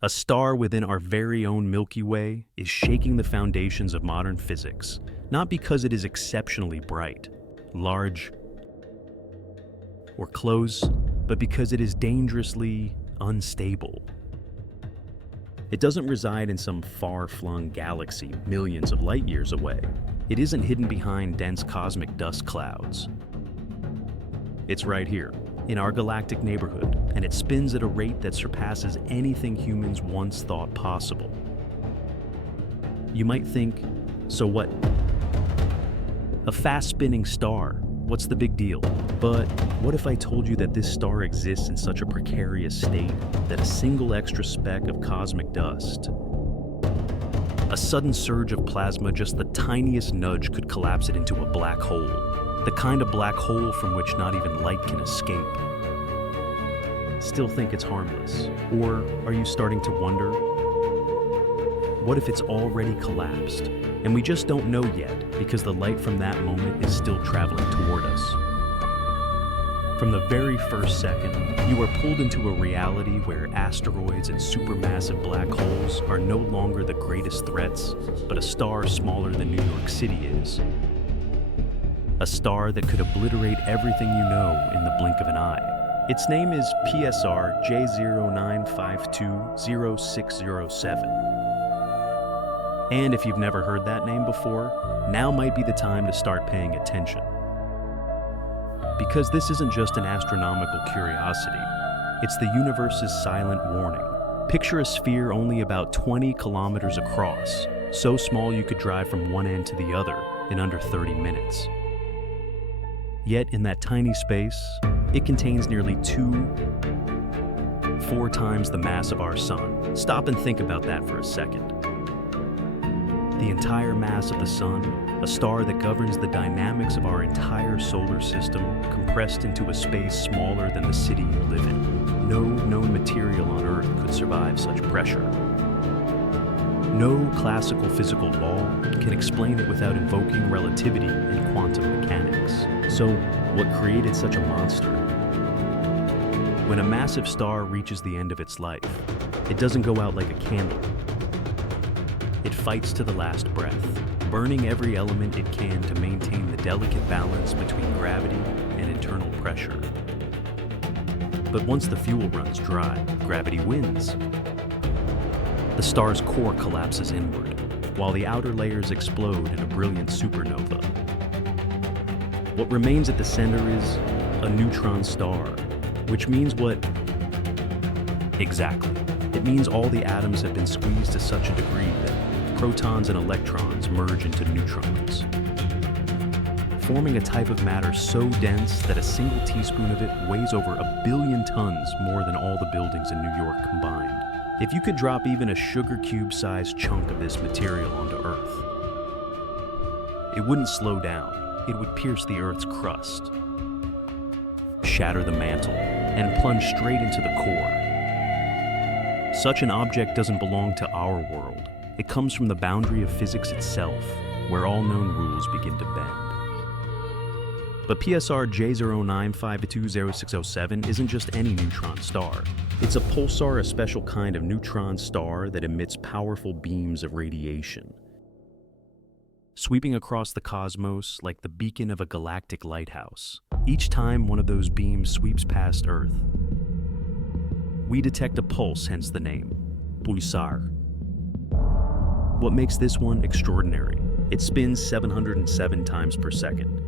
A star within our very own Milky Way is shaking the foundations of modern physics, not because it is exceptionally bright, large, or close, but because it is dangerously unstable. It doesn't reside in some far-flung galaxy millions of light years away. It isn't hidden behind dense cosmic dust clouds. It's right here, in our galactic neighborhood, and it spins at a rate that surpasses anything humans once thought possible. You might think, so what? A fast-spinning star, what's the big deal? But what if I told you that this star exists in such a precarious state that a single extra speck of cosmic dust, a sudden surge of plasma, just the tiniest nudge could collapse it into a black hole, the kind of black hole from which not even light can escape? Still think it's harmless? Or are you starting to wonder, what if it's already collapsed, and we just don't know yet because the light from that moment is still traveling toward us? From the very first second, you are pulled into a reality where asteroids and supermassive black holes are no longer the greatest threats, but a star smaller than New York City is. A star that could obliterate everything you know in the blink of an eye. Its name is PSR J09520607. And if you've never heard that name before, now might be the time to start paying attention. Because this isn't just an astronomical curiosity, it's the universe's silent warning. Picture a sphere only about 20 kilometers across, so small you could drive from one end to the other in under 30 minutes. Yet in that tiny space, it contains nearly 4 times the mass of our sun. Stop and think about that for a second. The entire mass of the sun, a star that governs the dynamics of our entire solar system, compressed into a space smaller than the city you live in. No known material on Earth could survive such pressure. No classical physical law can explain it without invoking relativity and quantum mechanics. So, what created such a monster? When a massive star reaches the end of its life, it doesn't go out like a candle. It fights to the last breath, burning every element it can to maintain the delicate balance between gravity and internal pressure. But once the fuel runs dry, gravity wins. The star's core collapses inward, while the outer layers explode in a brilliant supernova. What remains at the center is a neutron star, which means what? Exactly. It means all the atoms have been squeezed to such a degree that protons and electrons merge into neutrons, forming a type of matter so dense that a single teaspoon of it weighs over 1 billion tons more than all the buildings in New York combined. If you could drop even a sugar cube-sized chunk of this material onto Earth, it wouldn't slow down. It would pierce the Earth's crust, shatter the mantle, and plunge straight into the core. Such an object doesn't belong to our world. It comes from the boundary of physics itself, where all known rules begin to bend. But PSR J09520607 isn't just any neutron star. It's a pulsar, a special kind of neutron star that emits powerful beams of radiation, sweeping across the cosmos like the beacon of a galactic lighthouse. Each time one of those beams sweeps past Earth, we detect a pulse, hence the name, pulsar. What makes this one extraordinary? It spins 707 times per second.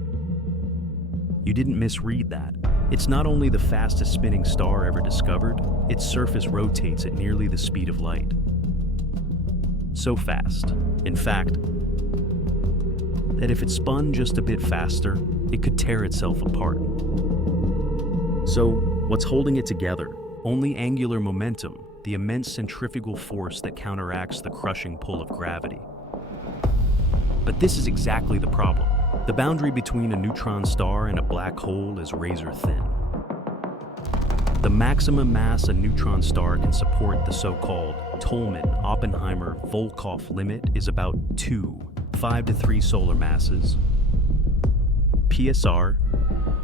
You didn't misread that. It's not only the fastest spinning star ever discovered, its surface rotates at nearly the speed of light. So fast, in fact, that if it spun just a bit faster, it could tear itself apart. So, what's holding it together? Only angular momentum, the immense centrifugal force that counteracts the crushing pull of gravity. But this is exactly the problem. The boundary between a neutron star and a black hole is razor thin. The maximum mass a neutron star can support, the so-called Tolman-Oppenheimer-Volkoff limit, is about 5 to 3 solar masses. PSR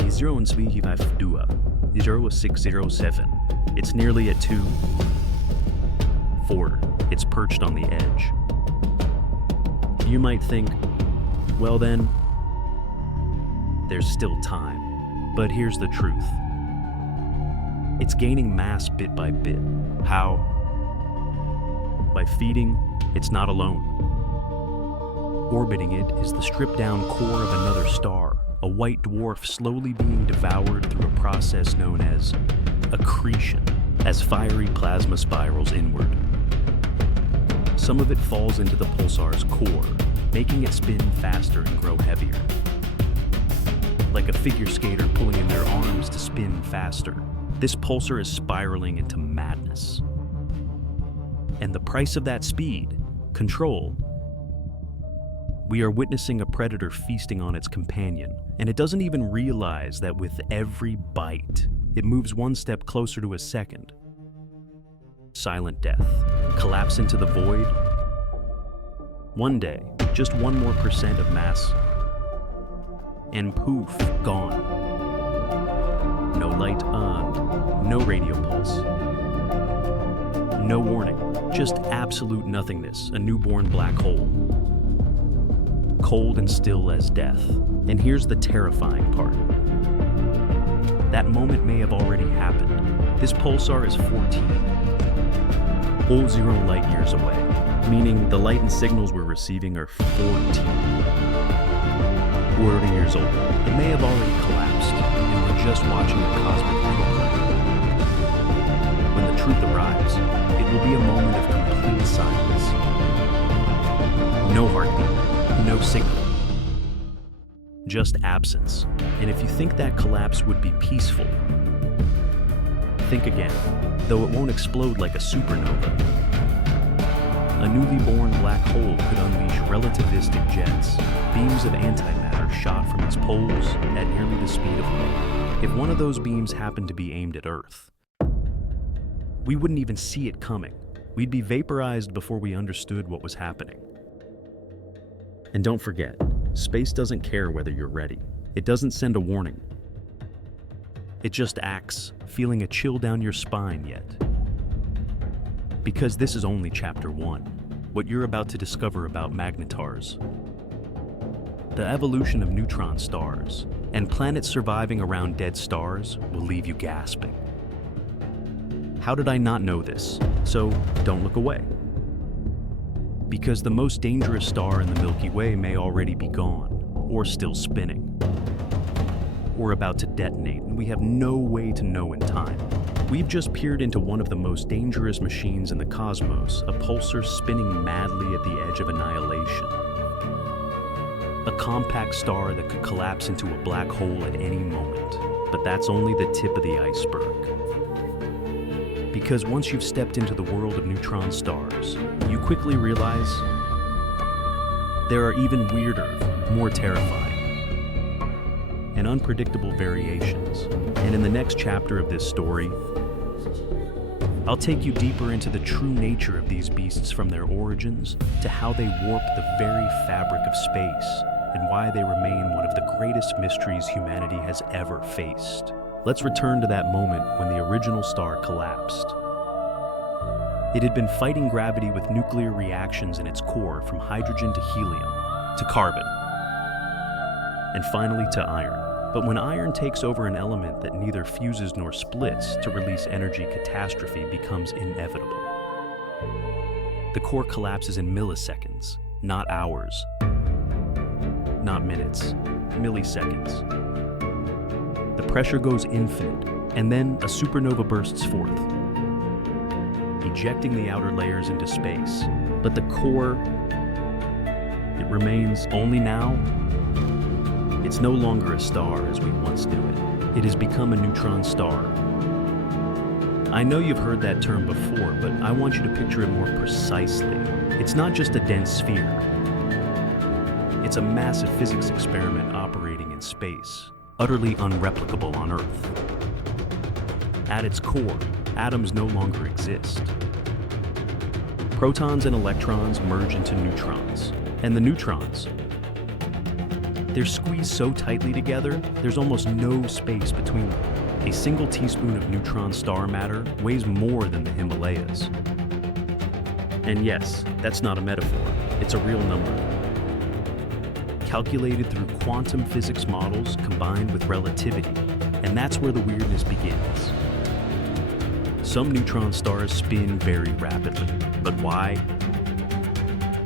is 0.252, 0.607. It's nearly at 2 for it's perched on the edge. You might think, well then, there's still time. But here's the truth. It's gaining mass bit by bit. How? By feeding, it's not alone. Orbiting it is the stripped-down core of another star, a white dwarf slowly being devoured through a process known as accretion, as fiery plasma spirals inward. Some of it falls into the pulsar's core, making it spin faster and grow heavier. Like a figure skater pulling in their arms to spin faster, this pulsar is spiraling into madness. And the price of that speed, control. We are witnessing a predator feasting on its companion, and it doesn't even realize that with every bite, it moves one step closer to a second. Silent death, collapse into the void. One day, just 1 more % of mass, and poof, gone. No light on, no radio pulse. No warning, just absolute nothingness, a newborn black hole. Cold and still as death. And here's the terrifying part. That moment may have already happened. This pulsar is 14. Whole 0 light years away, meaning the light and signals we're receiving are 40 years old. It may have already collapsed, and we're just watching a cosmic replay. When the truth arrives, it will be a moment of complete silence. No heartbeat, no signal. Just absence. And if you think that collapse would be peaceful, think again, though it won't explode like a supernova. A newly born black hole could unleash relativistic jets, beams of antimatter shot from its poles at nearly the speed of light. If one of those beams happened to be aimed at Earth, we wouldn't even see it coming. We'd be vaporized before we understood what was happening. And don't forget, space doesn't care whether you're ready. It doesn't send a warning. It just acts, feeling a chill down your spine yet. Because this is only chapter 1, what you're about to discover about magnetars, the evolution of neutron stars, and planets surviving around dead stars will leave you gasping. How did I not know this? So don't look away. Because the most dangerous star in the Milky Way may already be gone, or still spinning, or about to detonate, and we have no way to know in time. We've just peered into one of the most dangerous machines in the cosmos, a pulsar spinning madly at the edge of annihilation. A compact star that could collapse into a black hole at any moment. But that's only the tip of the iceberg. Because once you've stepped into the world of neutron stars, you quickly realize there are even weirder, more terrifying, and unpredictable variations. And in the next chapter of this story, I'll take you deeper into the true nature of these beasts, from their origins to how they warp the very fabric of space, and why they remain one of the greatest mysteries humanity has ever faced. Let's return to that moment when the original star collapsed. It had been fighting gravity with nuclear reactions in its core, from hydrogen to helium, to carbon, and finally to iron. But when iron takes over an element that neither fuses nor splits to release energy, catastrophe becomes inevitable. The core collapses in milliseconds, not hours, not minutes, milliseconds. The pressure goes infinite, and then a supernova bursts forth, ejecting the outer layers into space. But the core, it remains. Only now, it's no longer a star as we once knew it. It has become a neutron star. I know you've heard that term before, but I want you to picture it more precisely. It's not just a dense sphere. It's a massive physics experiment operating in space, utterly unreplicable on Earth. At its core, atoms no longer exist. Protons and electrons merge into neutrons, and the neutrons, they're squeezed so tightly together, there's almost no space between them. A single teaspoon of neutron star matter weighs more than the Himalayas. And yes, that's not a metaphor, it's a real number. Calculated through quantum physics models combined with relativity, and that's where the weirdness begins. Some neutron stars spin very rapidly, but why?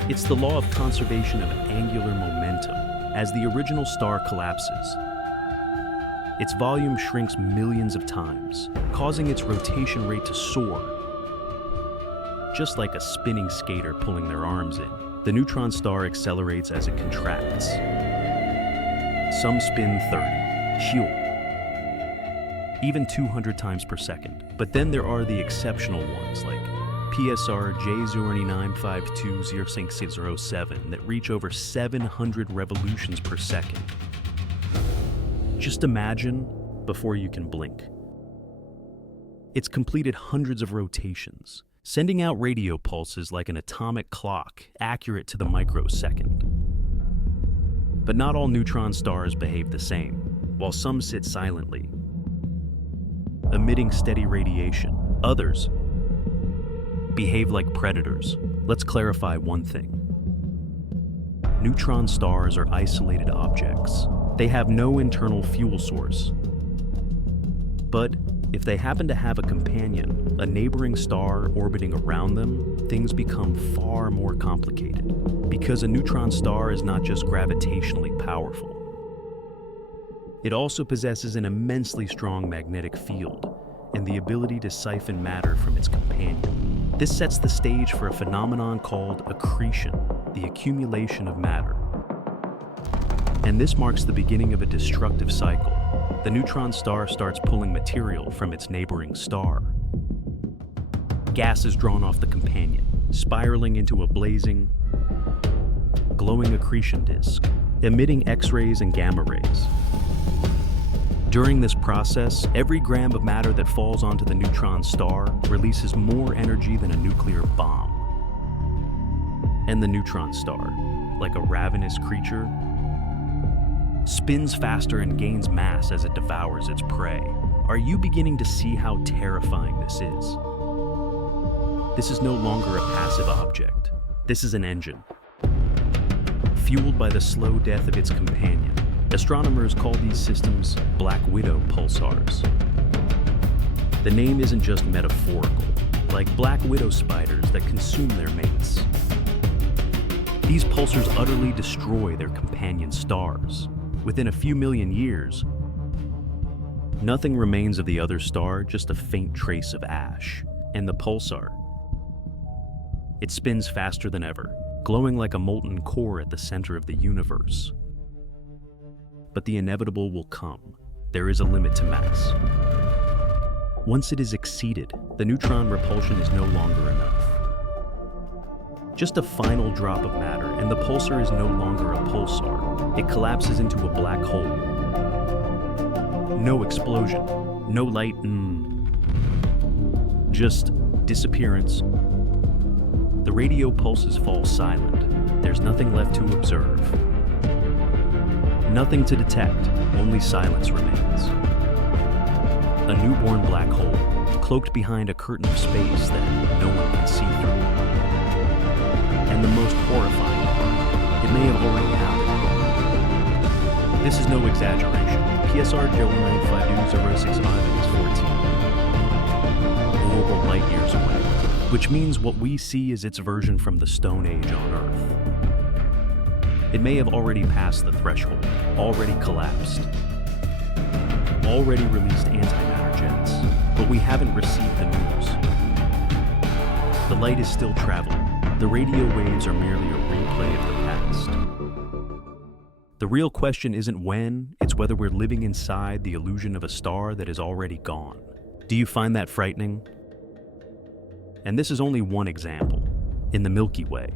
It's the law of conservation of angular momentum. As the original star collapses, its volume shrinks millions of times, causing its rotation rate to soar. Just like a spinning skater pulling their arms in, the neutron star accelerates as it contracts. Some spin 30, even 200 times per second. But then there are the exceptional ones like PSR J09520607 that reach over 700 revolutions per second. Just imagine before you can blink. It's completed hundreds of rotations, sending out radio pulses like an atomic clock, accurate to the microsecond. But not all neutron stars behave the same. While some sit silently, emitting steady radiation, others behave like predators. Let's clarify one thing. Neutron stars are isolated objects. They have no internal fuel source. But if they happen to have a companion, a neighboring star orbiting around them, things become far more complicated. Because a neutron star is not just gravitationally powerful. It also possesses an immensely strong magnetic field and the ability to siphon matter from its companion. This sets the stage for a phenomenon called accretion, the accumulation of matter. And this marks the beginning of a destructive cycle. The neutron star starts pulling material from its neighboring star. Gas is drawn off the companion, spiraling into a blazing, glowing accretion disk, emitting X-rays and gamma rays. During this process, every gram of matter that falls onto the neutron star releases more energy than a nuclear bomb. And the neutron star, like a ravenous creature, spins faster and gains mass as it devours its prey. Are you beginning to see how terrifying this is? This is no longer a passive object. This is an engine, fueled by the slow death of its companion. Astronomers call these systems Black Widow pulsars. The name isn't just metaphorical, like Black Widow spiders that consume their mates. These pulsars utterly destroy their companion stars. Within a few million years, nothing remains of the other star, just a faint trace of ash. And the pulsar, it spins faster than ever, glowing like a molten core at the center of the universe. But the inevitable will come. There is a limit to mass. Once it is exceeded, the neutron repulsion is no longer enough. Just a final drop of matter, and the pulsar is no longer a pulsar. It collapses into a black hole. No explosion, no light, just disappearance. The radio pulses fall silent. There's nothing left to observe. Nothing to detect, only silence remains. A newborn black hole, cloaked behind a curtain of space that no one can see through. And the most horrifying part, it may have already happened. This is no exaggeration. PSR J095206 is 14 global light years away, which means what we see is its version from the Stone Age on Earth. It may have already passed the threshold, already collapsed, already released antimatter jets, but we haven't received the news. The light is still traveling. The radio waves are merely a replay of the past. The real question isn't when, it's whether we're living inside the illusion of a star that is already gone. Do you find that frightening? And this is only one example. In the Milky Way,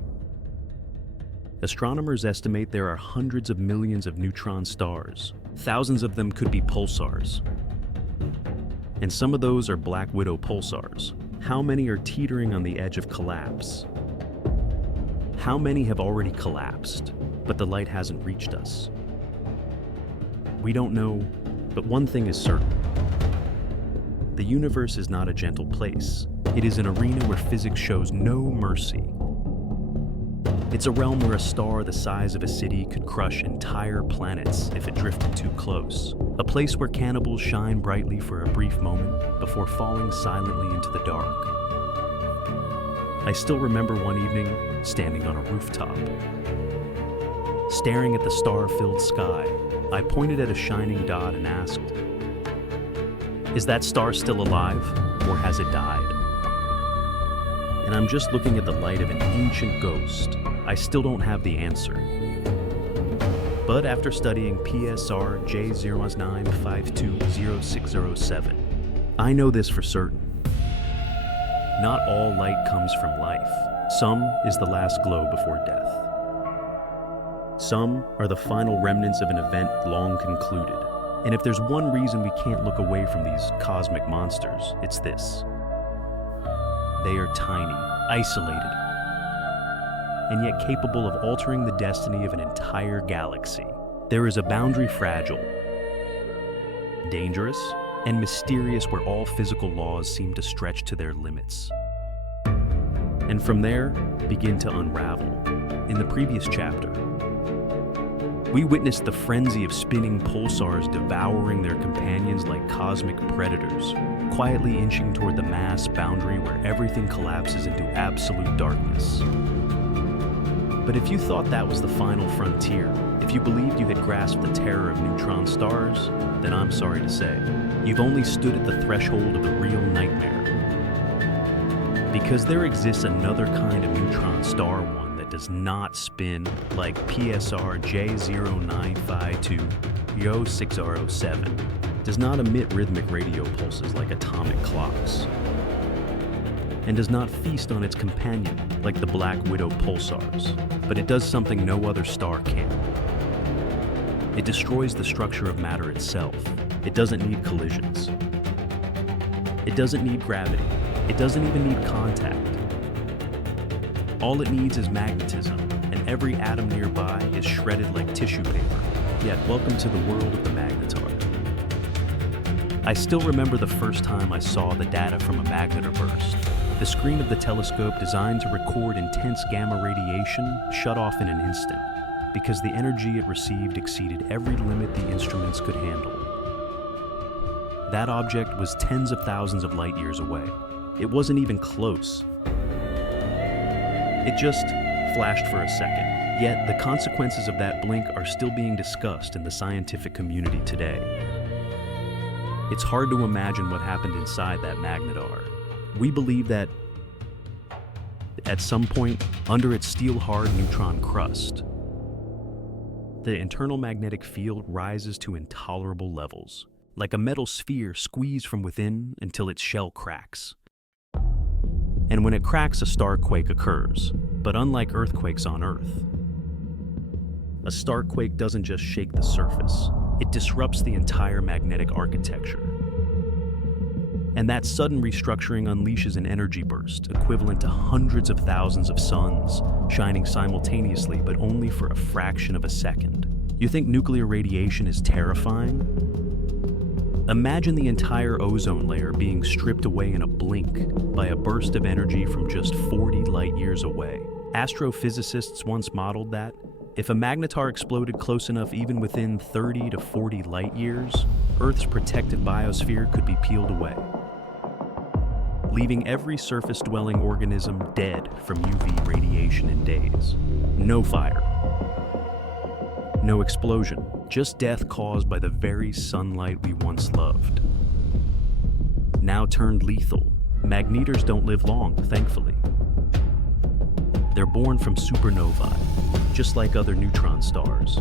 astronomers estimate there are hundreds of millions of neutron stars. Thousands of them could be pulsars. And some of those are Black Widow pulsars. How many are teetering on the edge of collapse? How many have already collapsed, but the light hasn't reached us? We don't know, but one thing is certain. The universe is not a gentle place. It is an arena where physics shows no mercy. It's a realm where a star the size of a city could crush entire planets if it drifted too close. A place where cannibals shine brightly for a brief moment before falling silently into the dark. I still remember one evening standing on a rooftop. Staring at the star-filled sky, I pointed at a shining dot and asked, "Is that star still alive, or has it died?" And I'm just looking at the light of an ancient ghost. I still don't have the answer. But after studying PSR J09520607, I know this for certain. Not all light comes from life. Some is the last glow before death. Some are the final remnants of an event long concluded. And if there's one reason we can't look away from these cosmic monsters, it's this. They are tiny, isolated, and yet capable of altering the destiny of an entire galaxy. There is a boundary fragile, dangerous, and mysterious where all physical laws seem to stretch to their limits. And from there, begin to unravel. In the previous chapter, we witnessed the frenzy of spinning pulsars devouring their companions like cosmic predators, quietly inching toward the mass boundary where everything collapses into absolute darkness. But if you thought that was the final frontier, if you believed you had grasped the terror of neutron stars, then I'm sorry to say, you've only stood at the threshold of the real nightmare. Because there exists another kind of neutron star, one that does not spin like PSR J09520607, does not emit rhythmic radio pulses like atomic clocks, and does not feast on its companion like the Black Widow pulsars, but it does something no other star can. It destroys the structure of matter itself. It doesn't need collisions. It doesn't need gravity. It doesn't even need contact. All it needs is magnetism, and every atom nearby is shredded like tissue paper. Yet, welcome to the world of the magnetar. I still remember the first time I saw the data from a magnetar burst. The screen of the telescope designed to record intense gamma radiation shut off in an instant because the energy it received exceeded every limit the instruments could handle. That object was tens of thousands of light years away. It wasn't even close. It just flashed for a second. Yet the consequences of that blink are still being discussed in the scientific community today. It's hard to imagine what happened inside that magnetar. We believe that at some point, under its steel-hard neutron crust, the internal magnetic field rises to intolerable levels, like a metal sphere squeezed from within until its shell cracks. And when it cracks, a starquake occurs. But unlike earthquakes on Earth, a starquake doesn't just shake the surface, it disrupts the entire magnetic architecture. And that sudden restructuring unleashes an energy burst equivalent to hundreds of thousands of suns shining simultaneously, but only for a fraction of a second. You think nuclear radiation is terrifying? Imagine the entire ozone layer being stripped away in a blink by a burst of energy from just 40 light years away. Astrophysicists once modeled that if a magnetar exploded close enough even within 30 to 40 light years, Earth's protected biosphere could be peeled away, leaving every surface-dwelling organism dead from UV radiation in days. No fire, no explosion, just death caused by the very sunlight we once loved. Now turned lethal, magnetars don't live long, thankfully. They're born from supernovae, just like other neutron stars,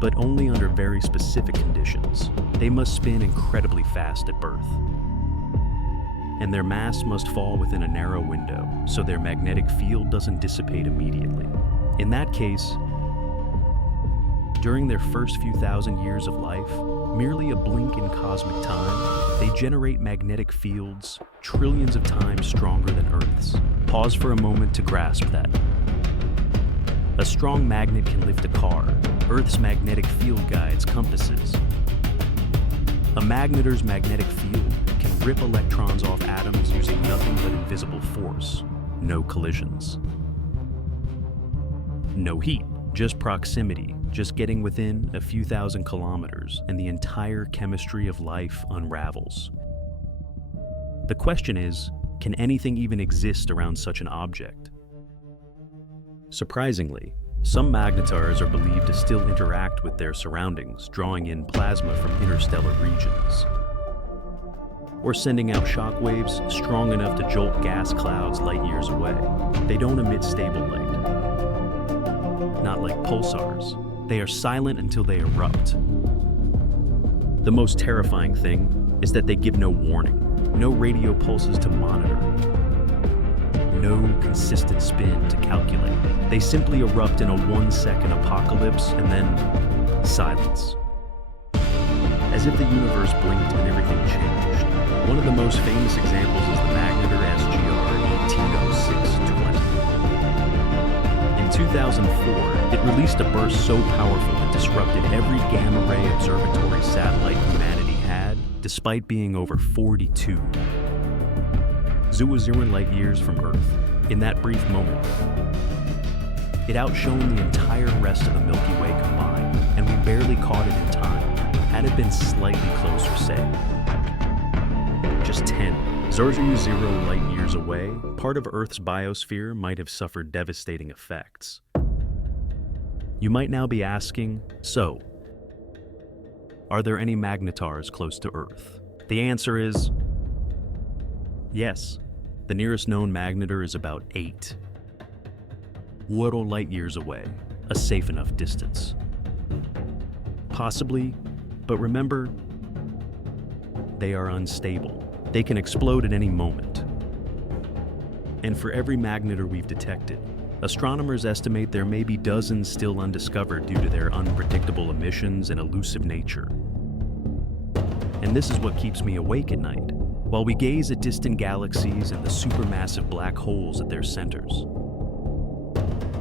but only under very specific conditions. They must spin incredibly fast at birth, and their mass must fall within a narrow window, so their magnetic field doesn't dissipate immediately. In that case, during their first few thousand years of life, merely a blink in cosmic time, they generate magnetic fields trillions of times stronger than Earth's. Pause for a moment to grasp that. A strong magnet can lift a car. Earth's magnetic field guides compasses. A magnetar's magnetic field can rip electrons off atoms using nothing but invisible force. No collisions. No heat, just proximity, just getting within a few thousand kilometers, and the entire chemistry of life unravels. The question is, can anything even exist around such an object? Surprisingly, some magnetars are believed to still interact with their surroundings, drawing in plasma from interstellar regions, or sending out shock waves strong enough to jolt gas clouds light years away. They don't emit stable light. Not like pulsars. They are silent until they erupt. The most terrifying thing is that they give no warning, no radio pulses to monitor, no consistent spin to calculate. They simply erupt in a 1-second apocalypse and then silence. As if the universe blinked and everything changed. One of the most famous examples is the magnetar SGR 180620. In 2004, it released a burst so powerful it disrupted every gamma-ray observatory satellite humanity had, despite being over 42. 0 light years from Earth. In that brief moment, it outshone the entire rest of the Milky Way combined, and we barely caught it in time. Had it been slightly closer, say, just 10, 0 light years away, part of Earth's biosphere might have suffered devastating effects. You might now be asking, so, are there any magnetars close to Earth? The answer is yes. The nearest known magnetar is about 8 light years away, a safe enough distance. Possibly, but remember, they are unstable. They can explode at any moment. And for every magnetar we've detected, astronomers estimate there may be dozens still undiscovered due to their unpredictable emissions and elusive nature. And this is what keeps me awake at night, while we gaze at distant galaxies and the supermassive black holes at their centers.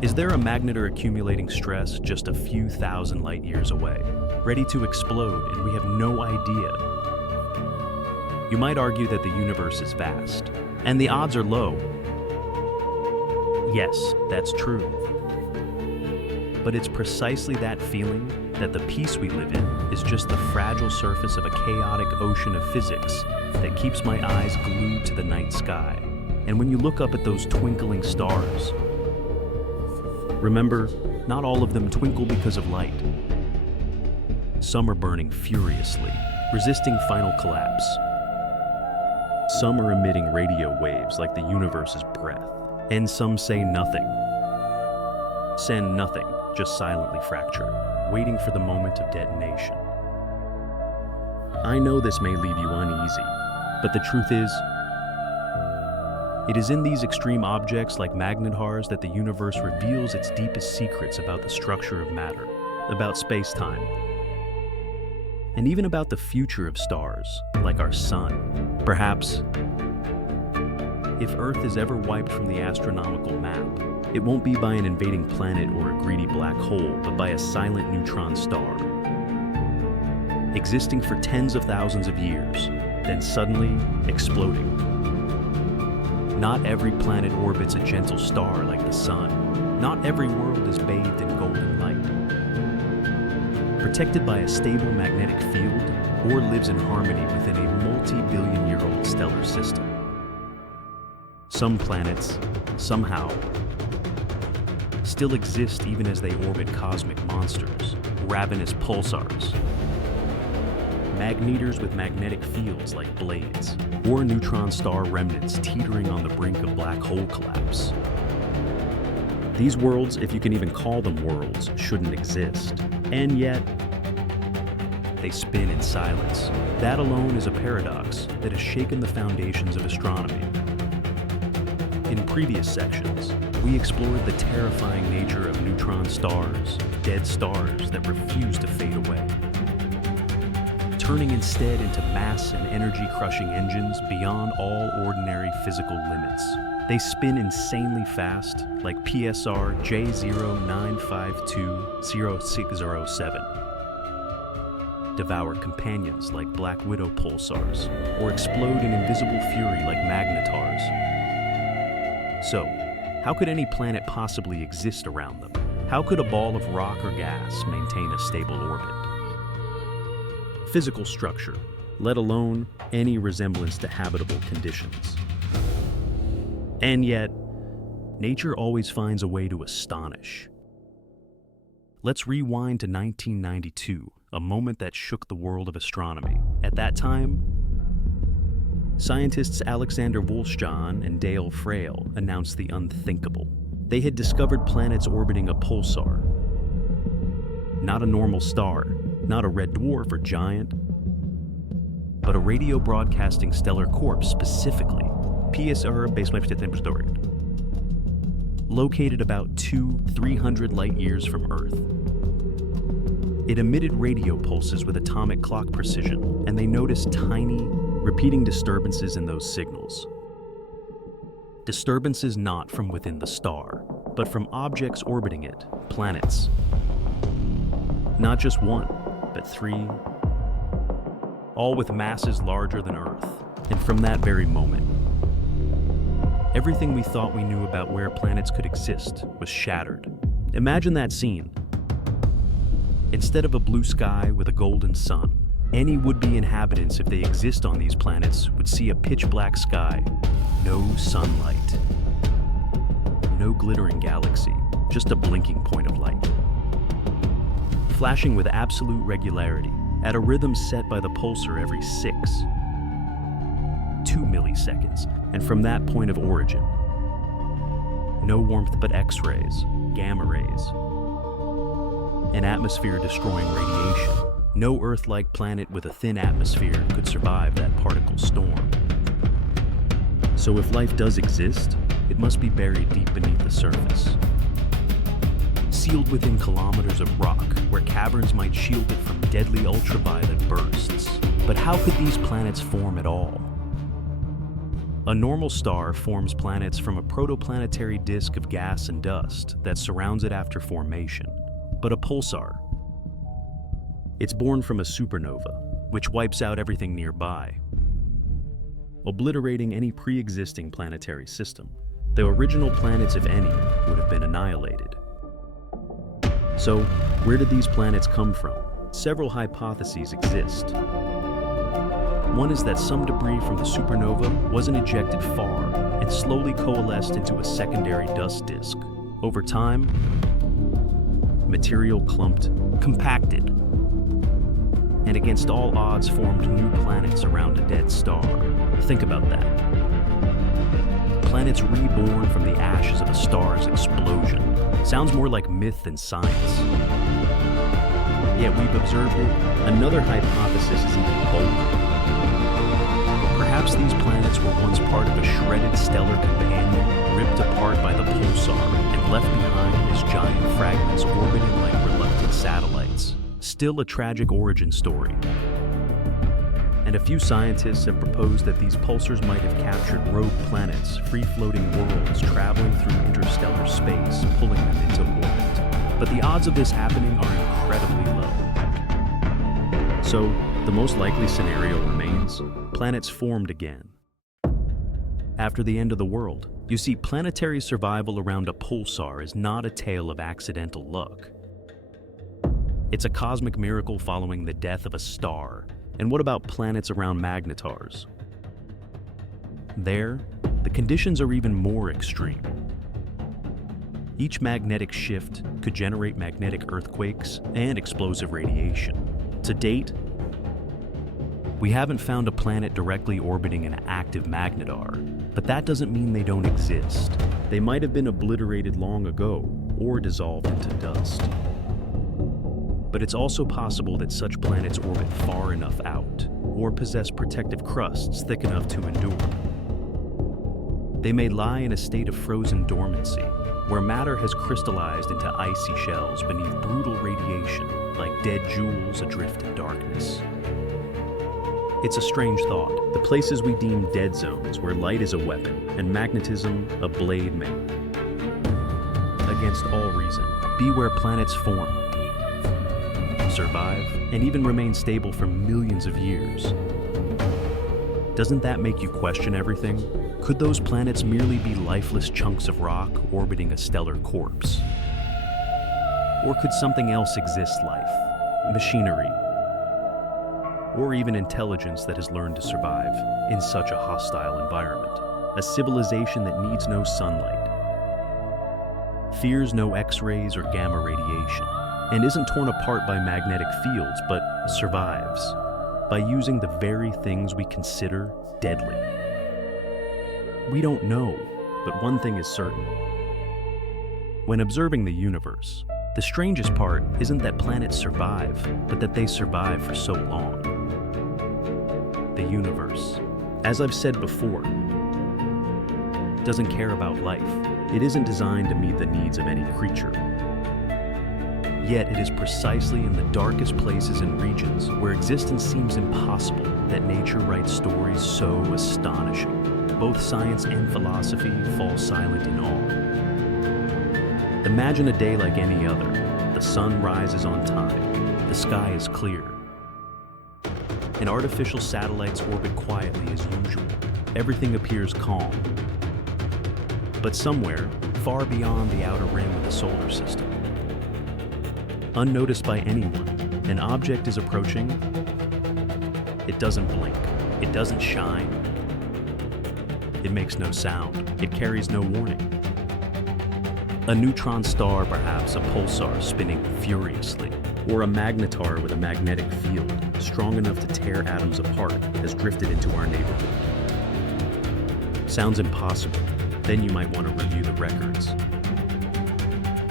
Is there a magnetar accumulating stress just a few thousand light years away, ready to explode, and we have no idea? You might argue that the universe is vast, and the odds are low. Yes, that's true. But it's precisely that feeling that the peace we live in is just the fragile surface of a chaotic ocean of physics that keeps my eyes glued to the night sky. And when you look up at those twinkling stars, remember, not all of them twinkle because of light. Some are burning furiously, resisting final collapse. Some are emitting radio waves like the universe's breath. And some say nothing. Send nothing, just silently fracture, waiting for the moment of detonation. I know this may leave you uneasy, but the truth is, it is in these extreme objects like magnetars that the universe reveals its deepest secrets about the structure of matter, about space-time, and even about the future of stars, like our sun. Perhaps, if Earth is ever wiped from the astronomical map, it won't be by an invading planet or a greedy black hole, but by a silent neutron star, existing for tens of thousands of years, then suddenly exploding. Not every planet orbits a gentle star like the sun. Not every world is bathed in golden light. Protected by a stable magnetic field, or lives in harmony within a multi-billion-year-old stellar system. Some planets, somehow, still exist even as they orbit cosmic monsters, ravenous pulsars, magnetars with magnetic fields like blades, or neutron star remnants teetering on the brink of black hole collapse. These worlds, if you can even call them worlds, shouldn't exist. And yet, they spin in silence. That alone is a paradox that has shaken the foundations of astronomy. In previous sections, we explored the terrifying nature of neutron stars, dead stars that refuse to fade away, turning instead into mass and energy-crushing engines beyond all ordinary physical limits. They spin insanely fast, like PSR J09520607. devour companions like black widow pulsars, or explode in invisible fury like magnetars. So, how could any planet possibly exist around them? How could a ball of rock or gas maintain a stable orbit? Physical structure, let alone any resemblance to habitable conditions. And yet, nature always finds a way to astonish. Let's rewind to 1992, a moment that shook the world of astronomy. At that time, scientists Alexander Wolszczan and Dale Frail announced the unthinkable. They had discovered planets orbiting a pulsar. Not a normal star, not a red dwarf or giant, but a radio broadcasting stellar corpse, specifically PSR basement located about 200-300 light years from Earth. It emitted radio pulses with atomic clock precision, and they noticed tiny, repeating disturbances in those signals. Disturbances not from within the star, but from objects orbiting it, planets. Not just one, but 3, all with masses larger than Earth. And from that very moment, everything we thought we knew about where planets could exist was shattered. Imagine that scene. Instead of a blue sky with a golden sun, any would-be inhabitants, if they exist on these planets, would see a pitch-black sky, no sunlight, no glittering galaxy, just a blinking point of light, flashing with absolute regularity, at a rhythm set by the pulsar every 2 milliseconds, and from that point of origin, no warmth but X-rays, gamma rays, and atmosphere-destroying radiation. No Earth-like planet with a thin atmosphere could survive that particle storm. So if life does exist, it must be buried deep beneath the surface, sealed within kilometers of rock, where caverns might shield it from deadly ultraviolet bursts. But how could these planets form at all? A normal star forms planets from a protoplanetary disk of gas and dust that surrounds it after formation. But a pulsar, it's born from a supernova, which wipes out everything nearby, obliterating any pre-existing planetary system. The original planets, if any, would have been annihilated. So, where did these planets come from? Several hypotheses exist. One is that some debris from the supernova wasn't ejected far and slowly coalesced into a secondary dust disk. Over time, material clumped, compacted, and against all odds formed new planets around a dead star. Think about that. Planets reborn from the ashes of a star's explosion. Sounds more like myth than science. Yet we've observed it. Another hypothesis is even bolder. Perhaps these planets were once part of a shredded stellar companion, ripped apart by the pulsar and left behind as giant fragments orbiting like reluctant satellites. Still a tragic origin story. And a few scientists have proposed that these pulsars might have captured rogue planets, free-floating worlds traveling through interstellar space, pulling them into orbit. But the odds of this happening are incredibly low. So, the most likely scenario remains: planets formed again. After the end of the world, you see, planetary survival around a pulsar is not a tale of accidental luck. It's a cosmic miracle following the death of a star. And what about planets around magnetars? There, the conditions are even more extreme. Each magnetic shift could generate magnetic earthquakes and explosive radiation. To date, we haven't found a planet directly orbiting an active magnetar, but that doesn't mean they don't exist. They might have been obliterated long ago or dissolved into dust. But it's also possible that such planets orbit far enough out, or possess protective crusts thick enough to endure. They may lie in a state of frozen dormancy, where matter has crystallized into icy shells beneath brutal radiation, like dead jewels adrift in darkness. It's a strange thought. The places we deem dead zones, where light is a weapon and magnetism a blade made against all reason, be where planets form. survive and even remain stable for millions of years. Doesn't that make you question everything? Could those planets merely be lifeless chunks of rock orbiting a stellar corpse? Or could something else exist, life, machinery, or even intelligence that has learned to survive in such a hostile environment? A civilization that needs no sunlight, fears no X-rays or gamma radiation, and isn't torn apart by magnetic fields, but survives by using the very things we consider deadly. We don't know, but one thing is certain. When observing the universe, the strangest part isn't that planets survive, but that they survive for so long. The universe, as I've said before, doesn't care about life. It isn't designed to meet the needs of any creature. Yet it is precisely in the darkest places and regions where existence seems impossible that nature writes stories so astonishing. Both science and philosophy fall silent in awe. Imagine a day like any other. The sun rises on time. The sky is clear. And artificial satellites orbit quietly as usual. Everything appears calm. But somewhere, far beyond the outer rim of the solar system, unnoticed by anyone, an object is approaching. It doesn't blink. It doesn't shine. It makes no sound. It carries no warning. A neutron star, perhaps, a pulsar spinning furiously, or a magnetar with a magnetic field strong enough to tear atoms apart has drifted into our neighborhood. Sounds impossible. Then you might want to review the records.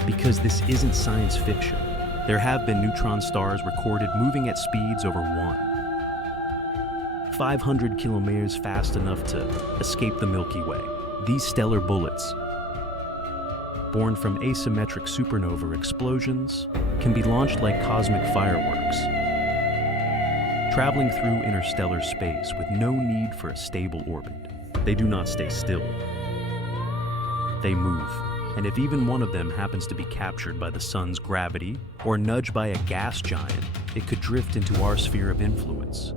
Because this isn't science fiction. There have been neutron stars recorded moving at speeds over 500 kilometers fast enough to escape the Milky Way. These stellar bullets, born from asymmetric supernova explosions, can be launched like cosmic fireworks, traveling through interstellar space with no need for a stable orbit. They do not stay still. They move. And if even one of them happens to be captured by the sun's gravity or nudged by a gas giant, it could drift into our sphere of influence.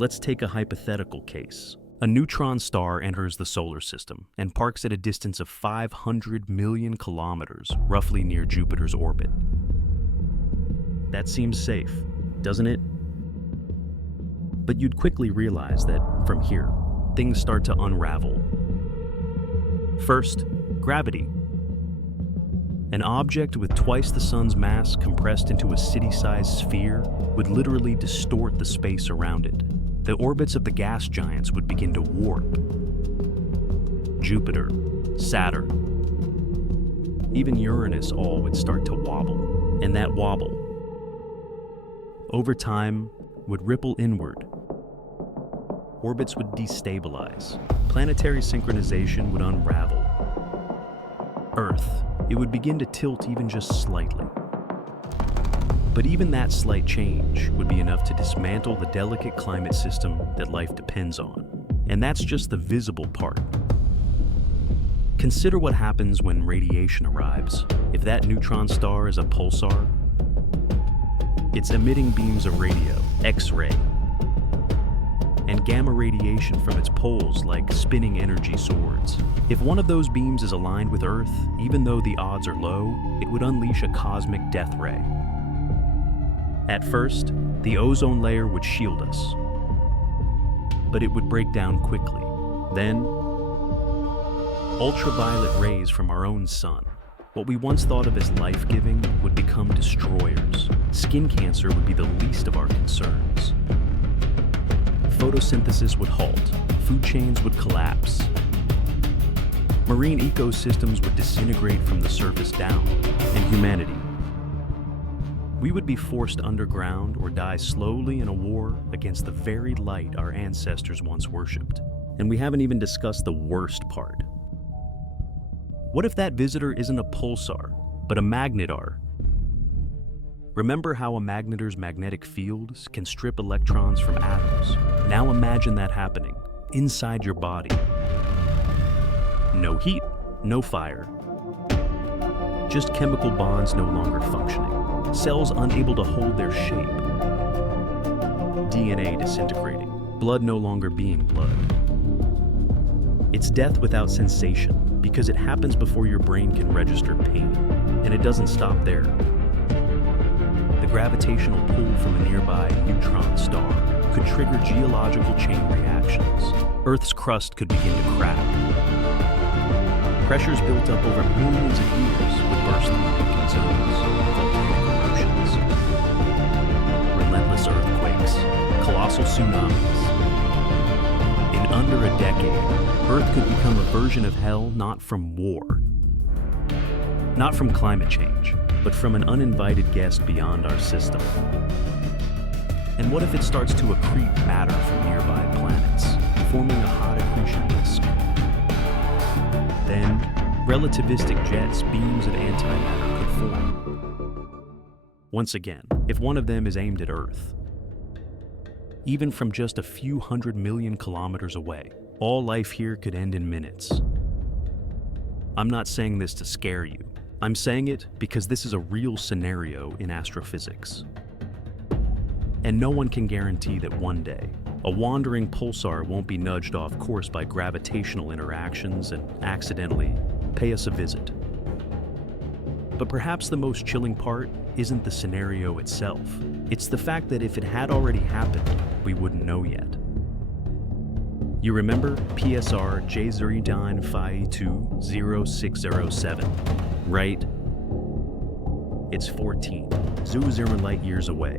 Let's take a hypothetical case. A neutron star enters the solar system and parks at a distance of 500 million kilometers, roughly near Jupiter's orbit. That seems safe, doesn't it? But you'd quickly realize that from here, things start to unravel. First, gravity. An object with twice the sun's mass compressed into a city-sized sphere would literally distort the space around it. The orbits of the gas giants would begin to warp. Jupiter, Saturn, even Uranus all would start to wobble. And that wobble, over time, would ripple inward. Orbits would destabilize. Planetary synchronization would unravel. Earth, it would begin to tilt even just slightly. But even that slight change would be enough to dismantle the delicate climate system that life depends on. And that's just the visible part. Consider what happens when radiation arrives. If that neutron star is a pulsar, it's emitting beams of radio, X-ray, and gamma radiation from its poles like spinning energy swords. If one of those beams is aligned with Earth, even though the odds are low, it would unleash a cosmic death ray. At first, the ozone layer would shield us, but it would break down quickly. Then, ultraviolet rays from our own sun, what we once thought of as life-giving, would become destroyers. Skin cancer would be the least of our concerns. Photosynthesis would halt, food chains would collapse, marine ecosystems would disintegrate from the surface down, and humanity, we would be forced underground or die slowly in a war against the very light our ancestors once worshipped. And we haven't even discussed the worst part. What if that visitor isn't a pulsar, but a magnetar? Remember how a magnetar's magnetic fields can strip electrons from atoms? Now imagine that happening inside your body. No heat, no fire, Just chemical bonds no longer functioning, cells unable to hold their shape, DNA disintegrating, blood no longer being blood. It's death without sensation, because it happens before your brain can register pain, and it doesn't stop there. The gravitational pull from a nearby neutron star could trigger geological chain reactions. Earth's crust could begin to crack. Pressures built up over millions of years would burst through weakened zones, volcanic eruptions, relentless earthquakes, colossal tsunamis. In under a decade, Earth could become a version of hell not from war, not from climate change, but from an uninvited guest beyond our system. And what if it starts to accrete matter from nearby planets, forming a hot accretion disk? Then, relativistic jets, beams of antimatter could form. Once again, if one of them is aimed at Earth, even from just a few 100 million kilometers away, all life here could end in minutes. I'm not saying this to scare you. I'm saying it because this is a real scenario in astrophysics. And no one can guarantee that one day, a wandering pulsar won't be nudged off course by gravitational interactions and accidentally pay us a visit. But perhaps the most chilling part isn't the scenario itself. It's the fact that if it had already happened, we wouldn't know yet. You remember PSR J09520607, right? It's 14 Zooziran light years away.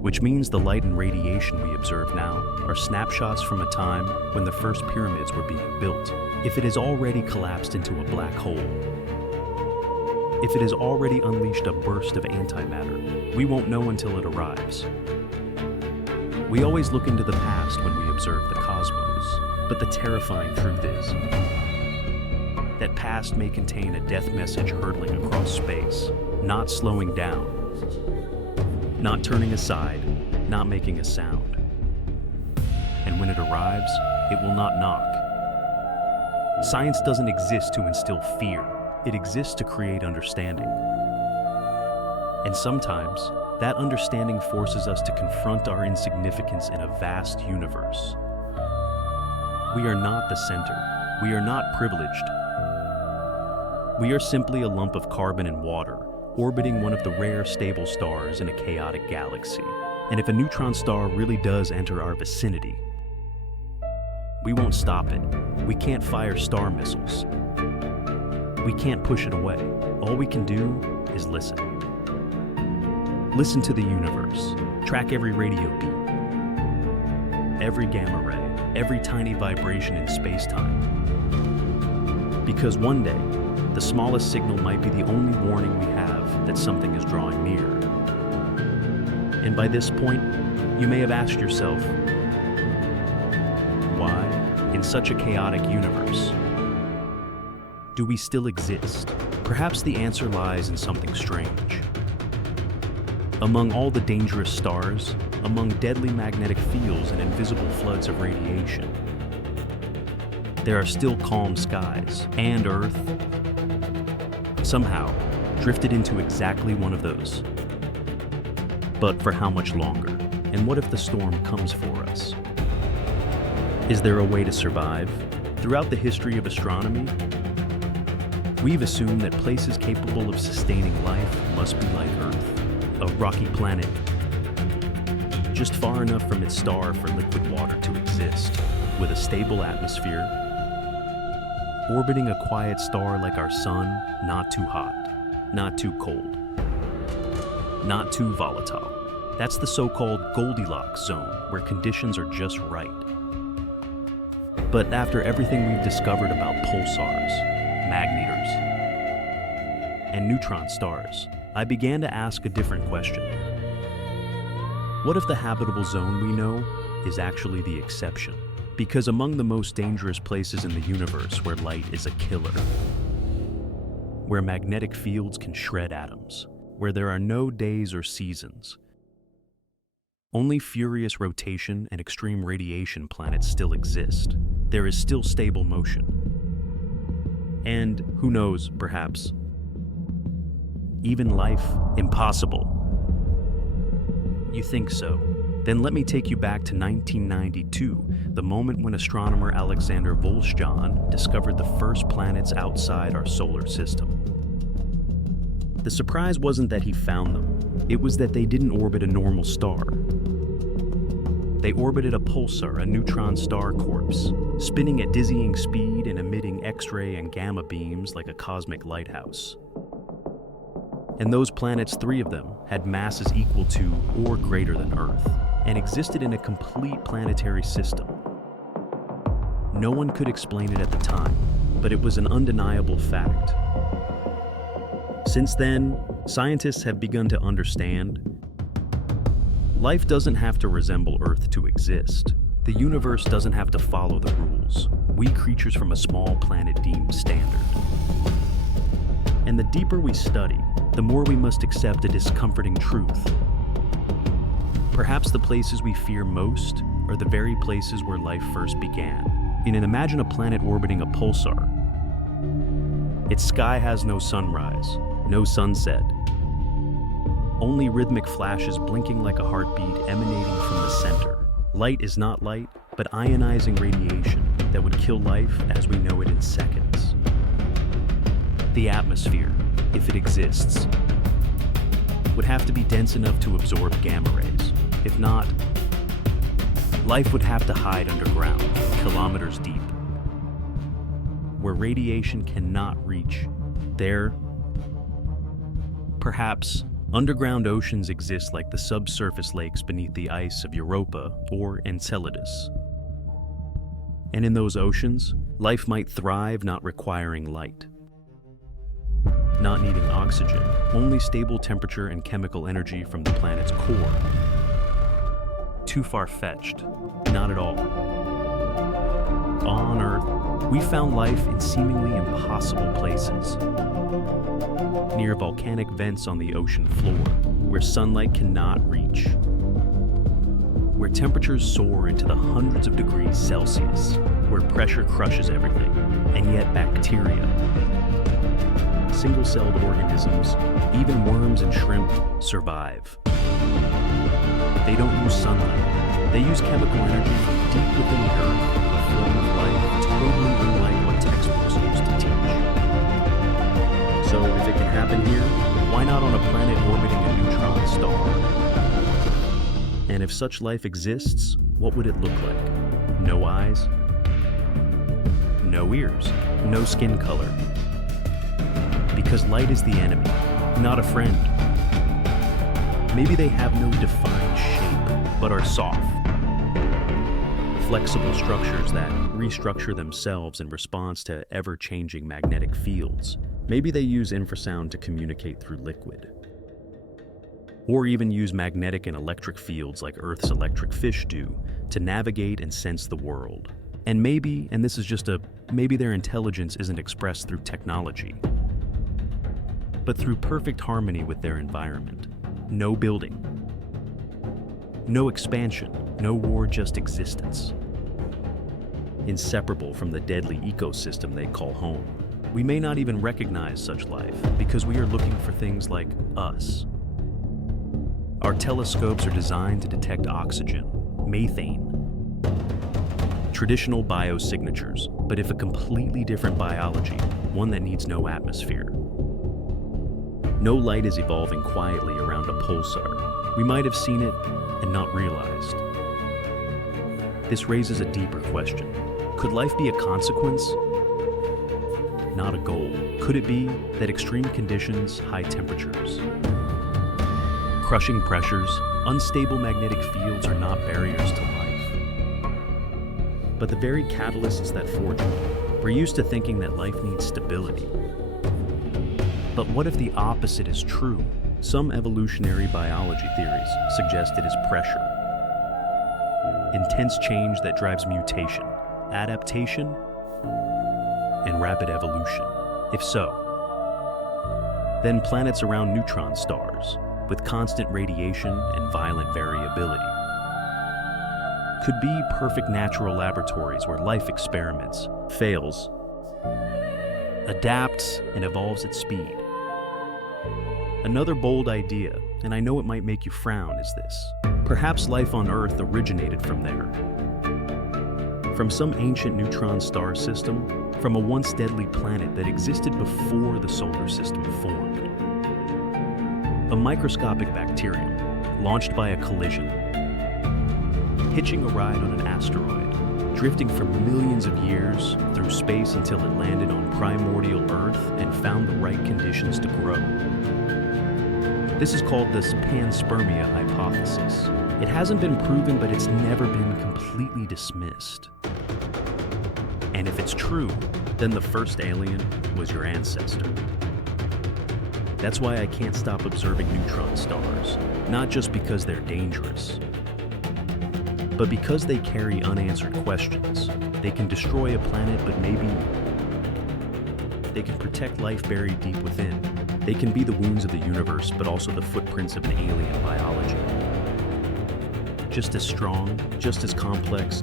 Which means the light and radiation we observe now are snapshots from a time when the first pyramids were being built. If it has already collapsed into a black hole, if it has already unleashed a burst of antimatter, we won't know until it arrives. We always look into the past when we observe the cosmos, but the terrifying truth is that past may contain a death message hurtling across space, not slowing down, not turning aside, not making a sound. And when it arrives, it will not knock. Science doesn't exist to instill fear. It exists to create understanding. And sometimes, that understanding forces us to confront our insignificance in a vast universe. We are not the center. We are not privileged. We are simply a lump of carbon and water, orbiting one of the rare stable stars in a chaotic galaxy. And if a neutron star really does enter our vicinity, we won't stop it. We can't fire star missiles. We can't push it away. All we can do is listen. Listen to the universe. Track every radio beat, every gamma ray, every tiny vibration in space-time. Because one day, the smallest signal might be the only warning we have that something is drawing near. And by this point, you may have asked yourself, why, in such a chaotic universe, do we still exist? Perhaps the answer lies in something strange. Among all the dangerous stars, among deadly magnetic fields and invisible floods of radiation, there are still calm skies, and Earth, somehow, drifted into exactly one of those. But for how much longer? And what if the storm comes for us? Is there a way to survive? Throughout the history of astronomy, we've assumed that places capable of sustaining life must be like Earth, a rocky planet, just far enough from its star for liquid water to exist, with a stable atmosphere, orbiting a quiet star like our sun, not too hot, not too cold, not too volatile. That's the so-called Goldilocks zone, where conditions are just right. But after everything we've discovered about pulsars, magnetars, and neutron stars, I began to ask a different question. What if the habitable zone we know is actually the exception? Because among the most dangerous places in the universe where light is a killer, where magnetic fields can shred atoms, where there are no days or seasons, only furious rotation and extreme radiation planets still exist. There is still stable motion. And who knows, perhaps, even life impossible. You think so? Then let me take you back to 1992, the moment when astronomer Alexander Volshan discovered the first planets outside our solar system. The surprise wasn't that he found them, it was that they didn't orbit a normal star. They orbited a pulsar, a neutron star corpse, spinning at dizzying speed and emitting X-ray and gamma beams like a cosmic lighthouse. And those planets, 3 of them, had masses equal to or greater than Earth, and existed in a complete planetary system. No one could explain it at the time, but it was an undeniable fact. Since then, scientists have begun to understand life doesn't have to resemble Earth to exist. The universe doesn't have to follow the rules we creatures from a small planet deemed standard. And the deeper we study, the more we must accept a discomforting truth. Perhaps the places we fear most are the very places where life first began. Imagine a planet orbiting a pulsar. Its sky has no sunrise, no sunset, only rhythmic flashes blinking like a heartbeat emanating from the center. Light is not light, but ionizing radiation that would kill life as we know it in seconds. The atmosphere, if it exists, would have to be dense enough to absorb gamma rays. If not, life would have to hide underground, kilometers deep, where radiation cannot reach. There, perhaps, underground oceans exist like the subsurface lakes beneath the ice of Europa or Enceladus. And in those oceans, life might thrive not requiring light, not needing oxygen, only stable temperature and chemical energy from the planet's core. Too far-fetched, not at all. On Earth, we found life in seemingly impossible places. Near volcanic vents on the ocean floor, where sunlight cannot reach. Where temperatures soar into the hundreds of degrees Celsius, where pressure crushes everything, and yet bacteria, single-celled organisms, even worms and shrimp, survive. They don't use sunlight. They use chemical energy from deep within the Earth, a form of life totally unlike what textbooks used to teach. So if it can happen here, why not on a planet orbiting a neutron star? And if such life exists, what would it look like? No eyes, no ears, no skin color. Because light is the enemy, not a friend. Maybe they have no defined shape, but are soft, flexible structures that restructure themselves in response to ever-changing magnetic fields. Maybe they use infrasound to communicate through liquid. Or even use magnetic and electric fields like Earth's electric fish do to navigate and sense the world. And maybe, and this is just maybe their intelligence isn't expressed through technology, but through perfect harmony with their environment. No building, no expansion, no war, just existence. Inseparable from the deadly ecosystem they call home. We may not even recognize such life because we are looking for things like us. Our telescopes are designed to detect oxygen, methane, traditional biosignatures, but if a completely different biology, one that needs no atmosphere. No light is evolving quietly around a pulsar. We might have seen it and not realized. This raises a deeper question. Could life be a consequence? Not a goal. Could it be that extreme conditions, high temperatures, crushing pressures, unstable magnetic fields are not barriers to life, but the very catalysts that forge it? We're used to thinking that life needs stability. But what if the opposite is true? Some evolutionary biology theories suggest it is pressure. Intense change that drives mutation, adaptation, and rapid evolution. If so, then planets around neutron stars, with constant radiation and violent variability, could be perfect natural laboratories where life experiments, fails, adapts, and evolves at speed. Another bold idea, and I know it might make you frown, is this. Perhaps life on Earth originated from there. From some ancient neutron star system, from a once deadly planet that existed before the solar system formed. A microscopic bacterium, launched by a collision, hitching a ride on an asteroid, drifting for millions of years through space until it landed on primordial Earth and found the right conditions to grow. This is called the panspermia hypothesis. It hasn't been proven, but it's never been completely dismissed. And if it's true, then the first alien was your ancestor. That's why I can't stop observing neutron stars, not just because they're dangerous, but because they carry unanswered questions. They can destroy a planet, but maybe they can protect life buried deep within. They can be the wounds of the universe, but also the footprints of an alien biology. Just as strong, just as complex.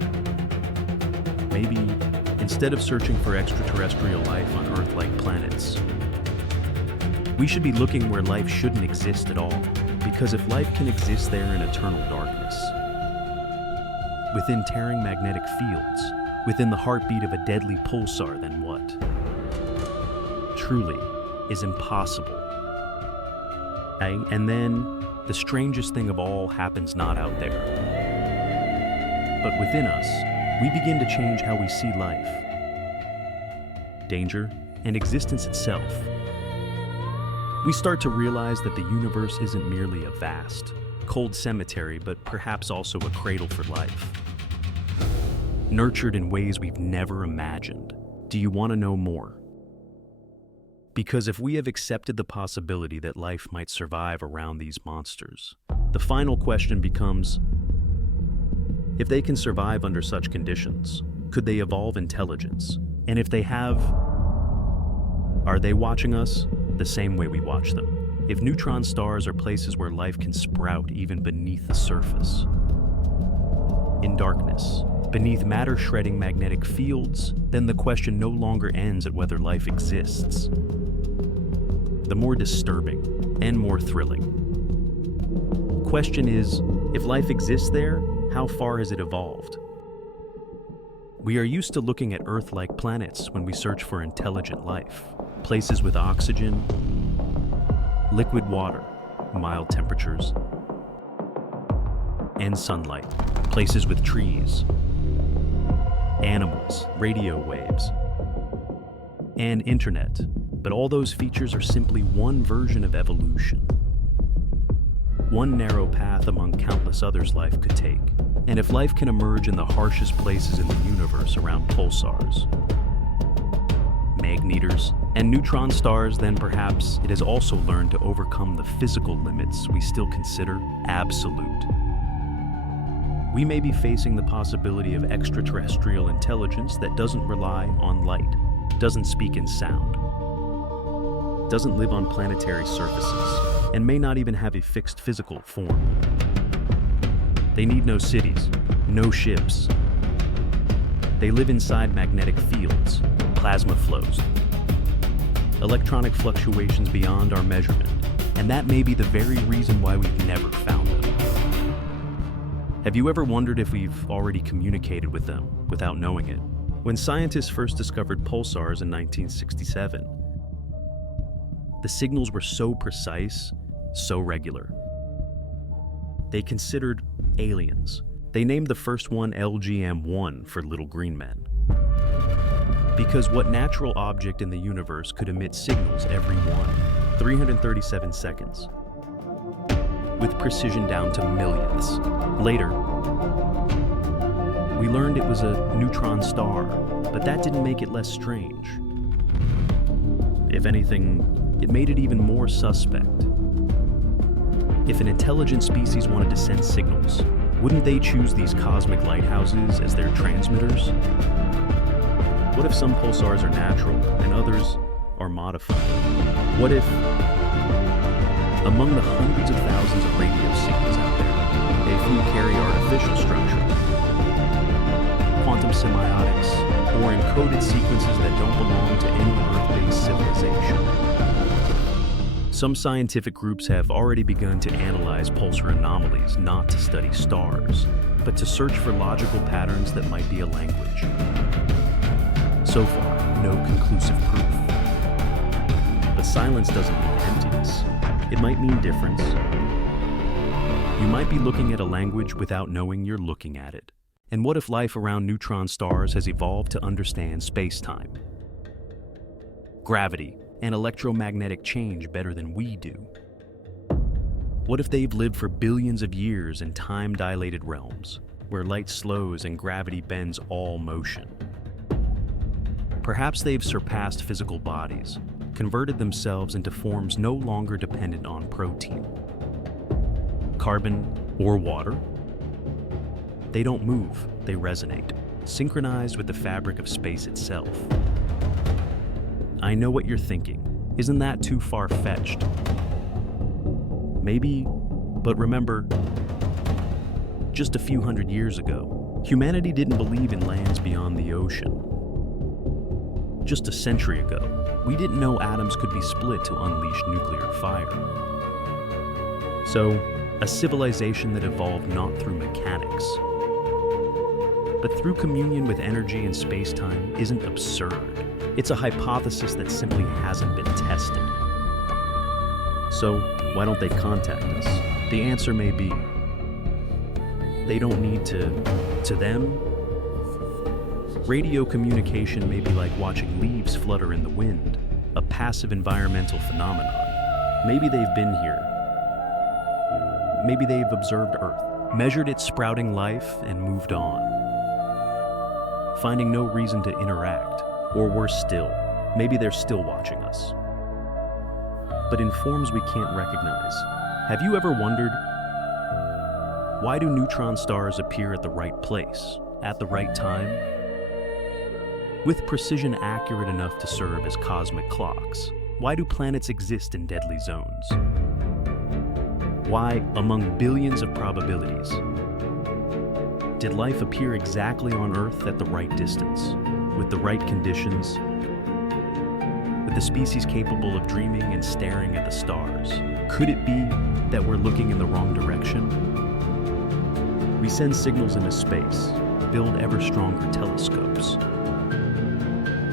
Maybe, instead of searching for extraterrestrial life on Earth-like planets, we should be looking where life shouldn't exist at all. Because if life can exist there in eternal darkness, within tearing magnetic fields, within the heartbeat of a deadly pulsar, then what? Truly is impossible. And then the strangest thing of all happens not out there, but within us. We begin to change how we see life, danger, and existence itself. We start to realize that the universe isn't merely a vast, cold cemetery, but perhaps also a cradle for life, nurtured in ways we've never imagined. Do you want to know more? Because if we have accepted the possibility that life might survive around these monsters, the final question becomes, if they can survive under such conditions, could they evolve intelligence? And if they have, are they watching us the same way we watch them? If neutron stars are places where life can sprout even beneath the surface, in darkness, beneath matter-shredding magnetic fields, then the question no longer ends at whether life exists. The more disturbing and more thrilling question is, if life exists there, how far has it evolved? We are used to looking at Earth-like planets when we search for intelligent life. Places with oxygen, liquid water, mild temperatures, and sunlight. Places with trees, animals, radio waves, and internet. But all those features are simply one version of evolution. One narrow path among countless others life could take. And if life can emerge in the harshest places in the universe around pulsars, magnetars, and neutron stars, then perhaps it has also learned to overcome the physical limits we still consider absolute. We may be facing the possibility of extraterrestrial intelligence that doesn't rely on light, doesn't speak in sound, doesn't live on planetary surfaces, and may not even have a fixed physical form. They need no cities, no ships. They live inside magnetic fields, plasma flows, electronic fluctuations beyond our measurement, and that may be the very reason why we've never found them. Have you ever wondered if we've already communicated with them without knowing it? When scientists first discovered pulsars in 1967, the signals were so precise, so regular. They considered aliens. They named the first one LGM-1 for little green men. Because what natural object in the universe could emit signals every 337 seconds, with precision down to millionths? Later, we learned it was a neutron star, but that didn't make it less strange. If anything, it made it even more suspect. If an intelligent species wanted to send signals, wouldn't they choose these cosmic lighthouses as their transmitters? What if some pulsars are natural and others are modified? What if, among the hundreds of thousands of radio signals out there, a few carry artificial structure, quantum semiotics, or encoded sequences that don't belong to any Earth-based Some scientific groups have already begun to analyze pulsar anomalies, not to study stars, but to search for logical patterns that might be a language. So far, no conclusive proof. But silence doesn't mean emptiness. It might mean difference. You might be looking at a language without knowing you're looking at it. And what if life around neutron stars has evolved to understand space-time, gravity, and electromagnetic change better than we do? What if they've lived for billions of years in time-dilated realms, where light slows and gravity bends all motion? Perhaps they've surpassed physical bodies, converted themselves into forms no longer dependent on protein, carbon, or water. They don't move, they resonate, synchronized with the fabric of space itself. I know what you're thinking. Isn't that too far-fetched? Maybe, but remember, just a few hundred years ago, humanity didn't believe in lands beyond the ocean. Just a century ago, we didn't know atoms could be split to unleash nuclear fire. So, a civilization that evolved not through mechanics, but through communion with energy and space-time isn't absurd. It's a hypothesis that simply hasn't been tested. So, why don't they contact us? The answer may be, they don't need to. To them, radio communication may be like watching leaves flutter in the wind, a passive environmental phenomenon. Maybe they've been here. Maybe they've observed Earth, measured its sprouting life, and moved on, finding no reason to interact. Or worse still, maybe they're still watching us, but in forms we can't recognize. Have you ever wondered, why do neutron stars appear at the right place, at the right time, with precision accurate enough to serve as cosmic clocks? Why do planets exist in deadly zones? Why, among billions of probabilities, did life appear exactly on Earth at the right distance, with the right conditions, with the species capable of dreaming and staring at the stars? Could it be that we're looking in the wrong direction? We send signals into space, build ever stronger telescopes,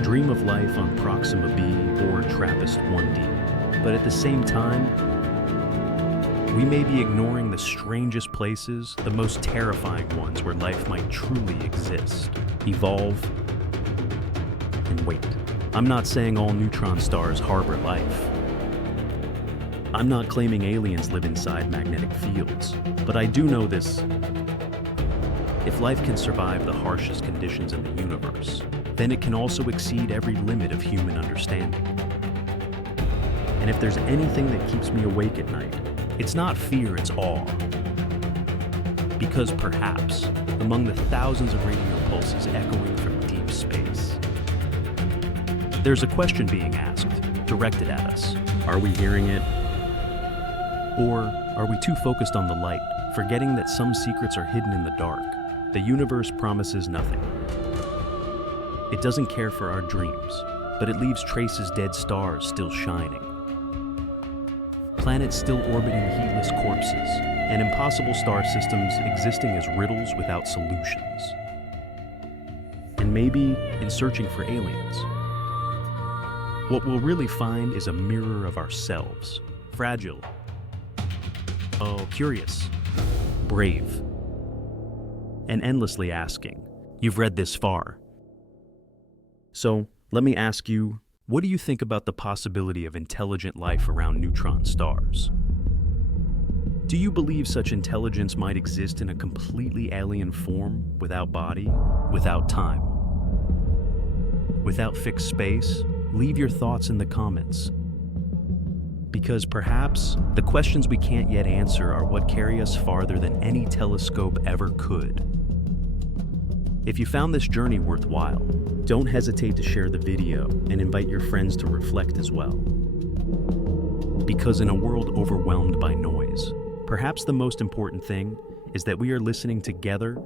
dream of life on Proxima b or TRAPPIST-1d, but at the same time, we may be ignoring the strangest places, the most terrifying ones where life might truly exist, evolve, and wait. I'm not saying all neutron stars harbor life. I'm not claiming aliens live inside magnetic fields, but I do know this. If life can survive the harshest conditions in the universe, then it can also exceed every limit of human understanding. And if there's anything that keeps me awake at night, it's not fear, it's awe. Because perhaps, among the thousands of radio pulses echoing from deep space, there's a question being asked, directed at us. Are we hearing it? Or are we too focused on the light, forgetting that some secrets are hidden in the dark? The universe promises nothing. It doesn't care for our dreams, but it leaves traces dead stars still shining, planets still orbiting heatless corpses, and impossible star systems existing as riddles without solutions. And maybe, in searching for aliens, what we'll really find is a mirror of ourselves, fragile, curious, brave, and endlessly asking. You've read this far. So, let me ask you, what do you think about the possibility of intelligent life around neutron stars? Do you believe such intelligence might exist in a completely alien form, without body, without time, without fixed space? Leave your thoughts in the comments. Because perhaps the questions we can't yet answer are what carry us farther than any telescope ever could. If you found this journey worthwhile, don't hesitate to share the video and invite your friends to reflect as well. Because in a world overwhelmed by noise, perhaps the most important thing is that we are listening together